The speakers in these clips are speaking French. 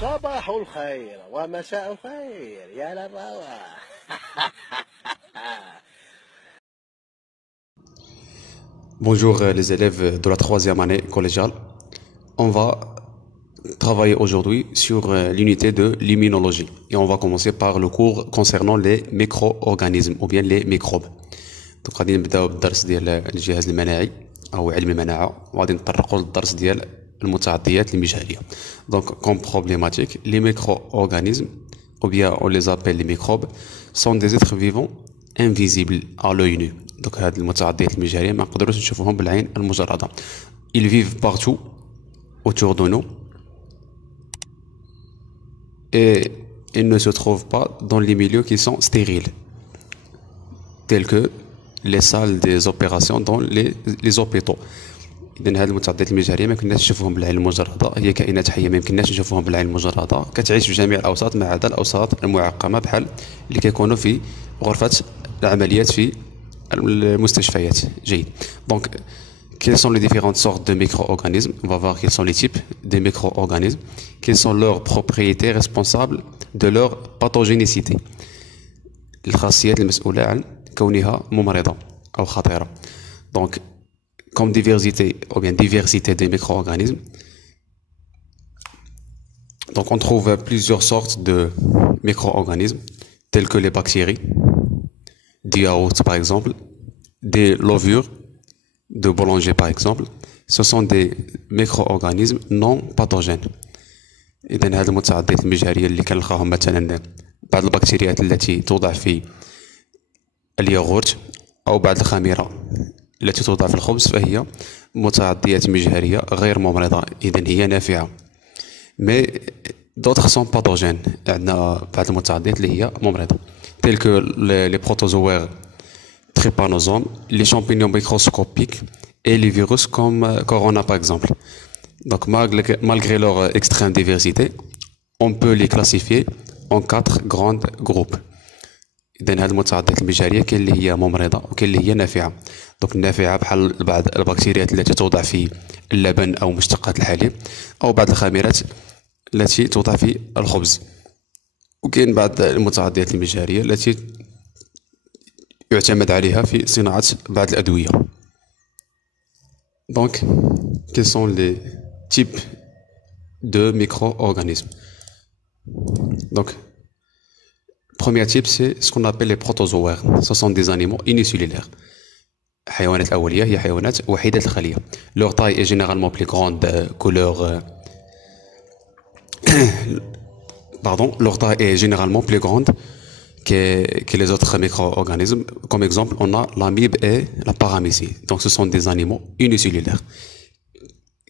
صباح الخير ومساء الخير يا للروعة. Bonjour les élèves de la troisième année collégiale. On va travailler aujourd'hui sur l'unité de l'immunologie. Et on va commencer par le cours concernant les micro-organismes ou bien les microbes. Donc غادي نبداو بالدرس ديال الجهاز المناعي أو علم المناعة وغادي نطرقوا للدرس ديال المتعديات المجهرية. Donc comme problématique, les micro-organismes ou bien on les appelle les microbes sont des êtres vivants invisibles à l'œil nu. Donc هاد المتعديات المجهرية ما نقدروش نشوفوهم بالعين المجردة. Ils vivent partout autour de nous et ils ne se trouvent pas dans les milieux qui sont stériles, tels que les salles des opérations dans les hôpitaux. إذن هاد المتعديات المجهرية ما كناش نشوفوهم بالعين المجردة، هي كائنات حية ما يمكنناش نشوفوهم بالعين المجردة، كتعيش في جميع الأوساط ما عدا الأوساط المعقمة بحال اللي كيكونوا في غرفة العمليات في المستشفيات. جيد. Donc quelles sont les différentes sortes de micro-organismes? On va voir quels sont les types de micro-organismes, quelles sont leurs propriétés responsables de leur pathogénicité. الخاصيات المسؤولة عن كونها ممرضة أو خطيرة. Donc comme diversité ou bien diversité des micro-organismes. Donc on trouve plusieurs sortes de micro-organismes tels que les bactéries, du yaourt par exemple, des levures de boulanger par exemple. Ce sont des micro-organismes non pathogènes. إذن هذه المتعديات المجهرية اللي كنلقاهم مثلا بعض البكتيريات التي توضع في الياغورت أو بعض الخميرة التي توضع في الخبز فهي متعديات مجهرية غير ممرضة، إذن هي نافعة. مي d'autres sont pathogènes. عندنا بعض المتعديات اللي هي ممرضة tels que les protozoaires trypanosomes, les champignons microscopiques et les virus comme Corona par exemple. Donc malgré leur extrême diversité, on peut les classifier en 4 grands groupes. إذن هاد المتعديات المجهرية كاين اللي هي ممرضة وكاين اللي هي نافعة. دونك النافعة بحال بعض البكتيريات التي توضع في اللبن أو مشتقات الحليب أو بعض الخميرات التي توضع في الخبز. وكاين بعض المتعديات المجهرية التي يعتمد عليها في صناعة بعض الأدوية. Donc quels sont les types de micro-organismes? Donc premier type, c'est ce qu'on appelle les protozoaires. Ce sont des animaux unicellulaires. الحيوانات الأولية هي حيوانات وحيدة الخلية. Leur taille est généralement plus grande que leur leur taille est généralement plus grande que les autres micro-organismes. Comme exemple, on a l'amibe et la paramécie. Donc ce sont des animaux unicellulaires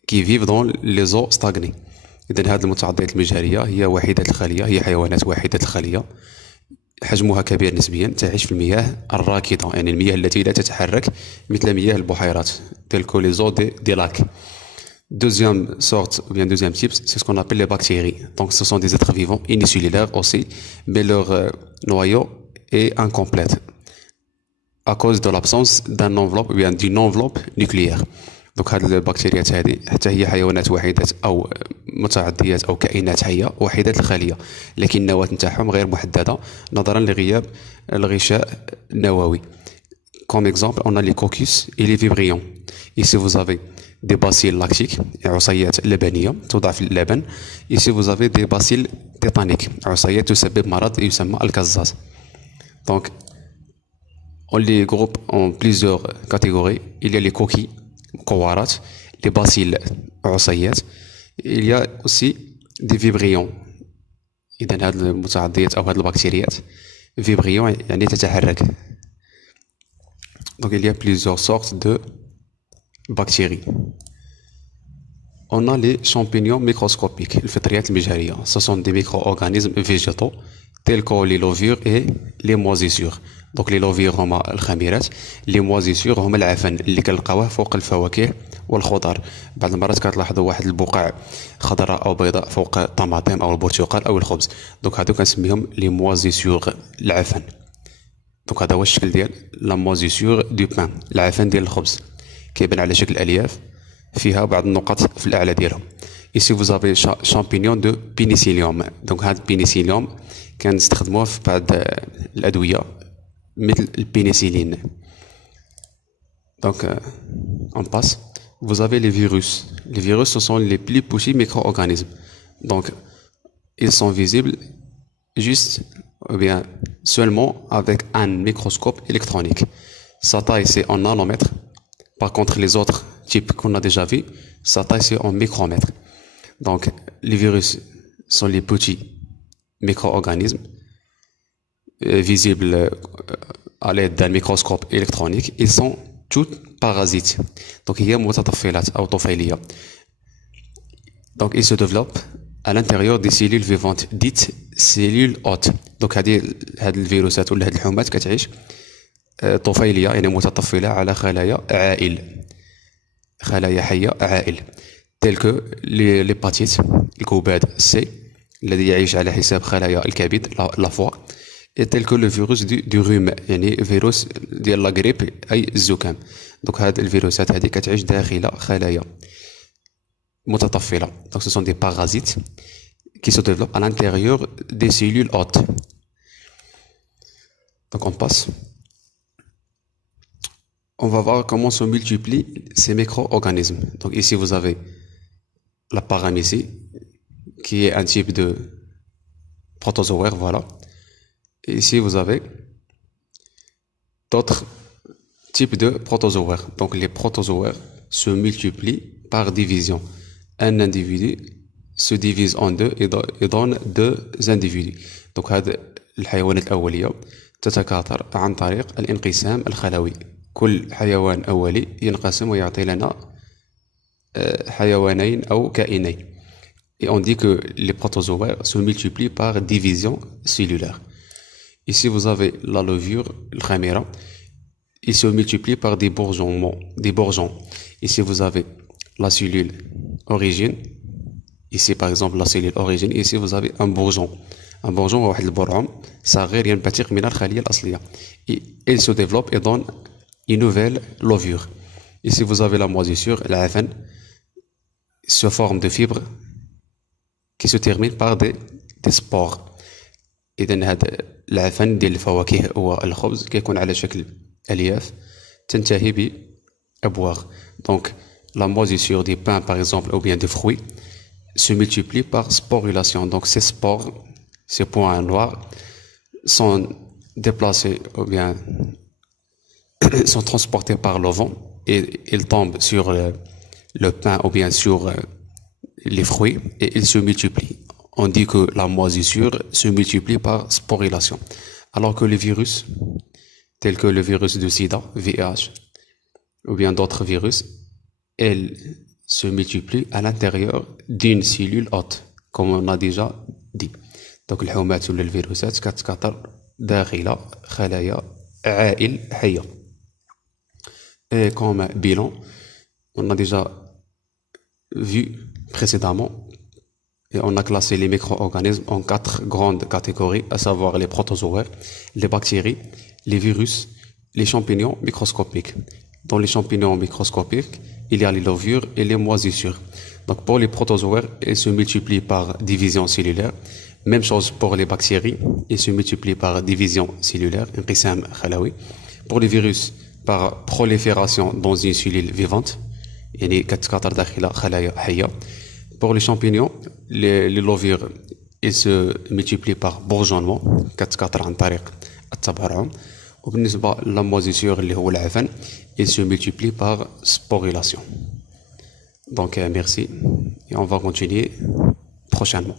qui vivent dans les eaux stagnées. إذن هذه المتعديات المجهرية هي وحيدة الخلية، هي حيوانات وحيدة الخلية، حجمها كبير نسبيا، تعيش في المياه الراكدة، يعني المياه التي لا تتحرك مثل مياه البحيرات telles que les eaux des lacs. Deuxième sorte, ou bien deuxième type, c'est ce qu'on appelle les bactéries. Donc ce sont des êtres vivants unicellulaires aussi, mais leur noyau est incomplète à cause de l'absence d'un enveloppe ou bien d'une enveloppe nucléaire. Donc هاد البكتيريات هذه حتى هي حيوانات وحيدات أو متعديات أو كائنات حية وحيدة الخلية، لكن النواة نتاعهم غير محددة نظرا لغياب الغشاء النووي. Comme exemple, on a les coccus et les vibrions. Ici vous avez des bacilles lactiques, عصيات لبنية توضع في اللبن. Ici vous avez des bacilles tétaniques, عصيات تسبب مرض يسمى الكزاز. Donc on les groupe en plusieurs catégories. Il y a les coquilles كوارات، les bacilles عصيات. Il y a aussi des vibrions. إذن هاد المتعديات أو هاد البكتيريات vibrions يعني تتحرك. Donc il y a plusieurs sortes de bactéries. On a les champignons microscopiques, الفطريات المجهرية. Ce sont des micro-organismes végétaux tels que les levures et les moisissures. Donc les levures هما الخميرات، les moisissures هما العفن اللي كنلقاوه فوق الفواكه والخضر. بعض المرات كتلاحظوا واحد البقع خضراء أو بيضاء فوق الطماطم أو البرتقال أو الخبز. دونك هادو كنسميهم les moisissures العفن. دونك هذا هو الشكل ديال لا موزيسور دو بان، العفن ديال الخبز، كيبان على شكل الياف فيها بعض النقط في الاعلى ديالهم. Ici, vous avez champignon de pénicillium. Donc, هذا pénicillium كنستخدموه في بعض الأدوية مثل البénicilline. Donc, on passe. Vous avez les virus. Les virus, ce sont les plus petits micro-organismes. Donc, ils sont visibles juste, ou bien seulement avec un microscope électronique. Sa taille, c'est en nanomètres. Par contre, les autres types qu'on a déjà vus, sa taille, c'est en micromètres. Donc, les virus sont les petits micro-organismes visibles à l'aide d'un microscope électronique. Ils sont tous parasites. Donc, il y a متطفلات أو طفيلية. Donc, ils se développent à l'intérieur des cellules vivantes dites cellules hôtes. Donc, هاد الفيروسات ولا هاد الحمات كتعيش طفيلية يعني متطفلة على خلايا عائل. خلايا حية عائل. تل كو ليباتيت الكبد سي الذي يعيش على حساب خلايا الكبد لا فوا تل كو لو فيروس دو روم يعني فيروس ديال لا غريب اي الزكام. دونك هاد الفيروسات هذه كتعيش داخل خلايا متطفلة. دونك سو سون دي بارازيت qui se développent à l'intérieur des cellules hôtes. Donc on passe. On va voir comment se multiplient ces micro-organismes. Donc ici vous avez la paramécie qui est un type de protozoaire, voilà. Et ici vous avez d'autres types de protozoaires. Donc les protozoaires se multiplient par division. Un individu se divise en deux et donne deux individus. Donc هذا الحيوانات الأولية تتكاثر عن طريق الانقسام الخلوي. كل حيوان أولي ينقسم ويعطي لنا حيوانين أو كائنين. Et on dit que les protozoaires se multiplient par division cellulaire. Ici vous avez la levure, le khamira. Il se multiplie par des bourgeons. Ici vous avez la cellule origine. Ici par exemple la cellule origine. Ici vous avez un bourgeon. Un bourgeon هو واحد البرعم صغير ينبثق من الخلية الأصلية. Il se développe et donne une nouvelle levure. Ici vous avez la moisissure, العفن, se forme de fibres qui se terminent par des spores. إذن هذا العفن ديال الفواكه هو الخبز كيكون على شكل ألياف تنتهي بأبواغ. Donc la moisissure des pains par exemple ou bien des fruits se multiplie par sporulation. Donc ces spores, ces points noirs sont déplacés ou bien sont transportés par le vent et ils tombent sur le pain ou bien sur les fruits et ils se multiplient. On dit que la moisissure se multiplie par sporulation. Alors que les virus, tels que le virus de sida, VIH, ou bien d'autres virus, elles se multiplient à l'intérieur d'une cellule hôte, comme on a déjà dit. Donc الحمات ولا الفيروسات كتكاثر داخل خلايا عائل حية. Et comme bilan, on a déjà vu précédemment et on a classé les micro-organismes en 4 grandes catégories, à savoir les protozoaires, les bactéries, les virus, les champignons microscopiques. Dans les champignons microscopiques, il y a les levures et les moisissures. Donc pour les protozoaires, ils se multiplient par division cellulaire. Même chose pour les bactéries, ils se multiplient par division cellulaire, انقسام خلوي. Pour les virus, par prolifération dans une cellule vivante, يعني كتكاثر داخل خلايا حية. Pour les champignons, les levures, ils se multiplient par bourgeonnement, كتكاثر عن طريق التبرعم. وبالنسبة la moisissure اللي هو العفن, ils se multiplient par sporulation. Donc merci et on va continuer prochainement.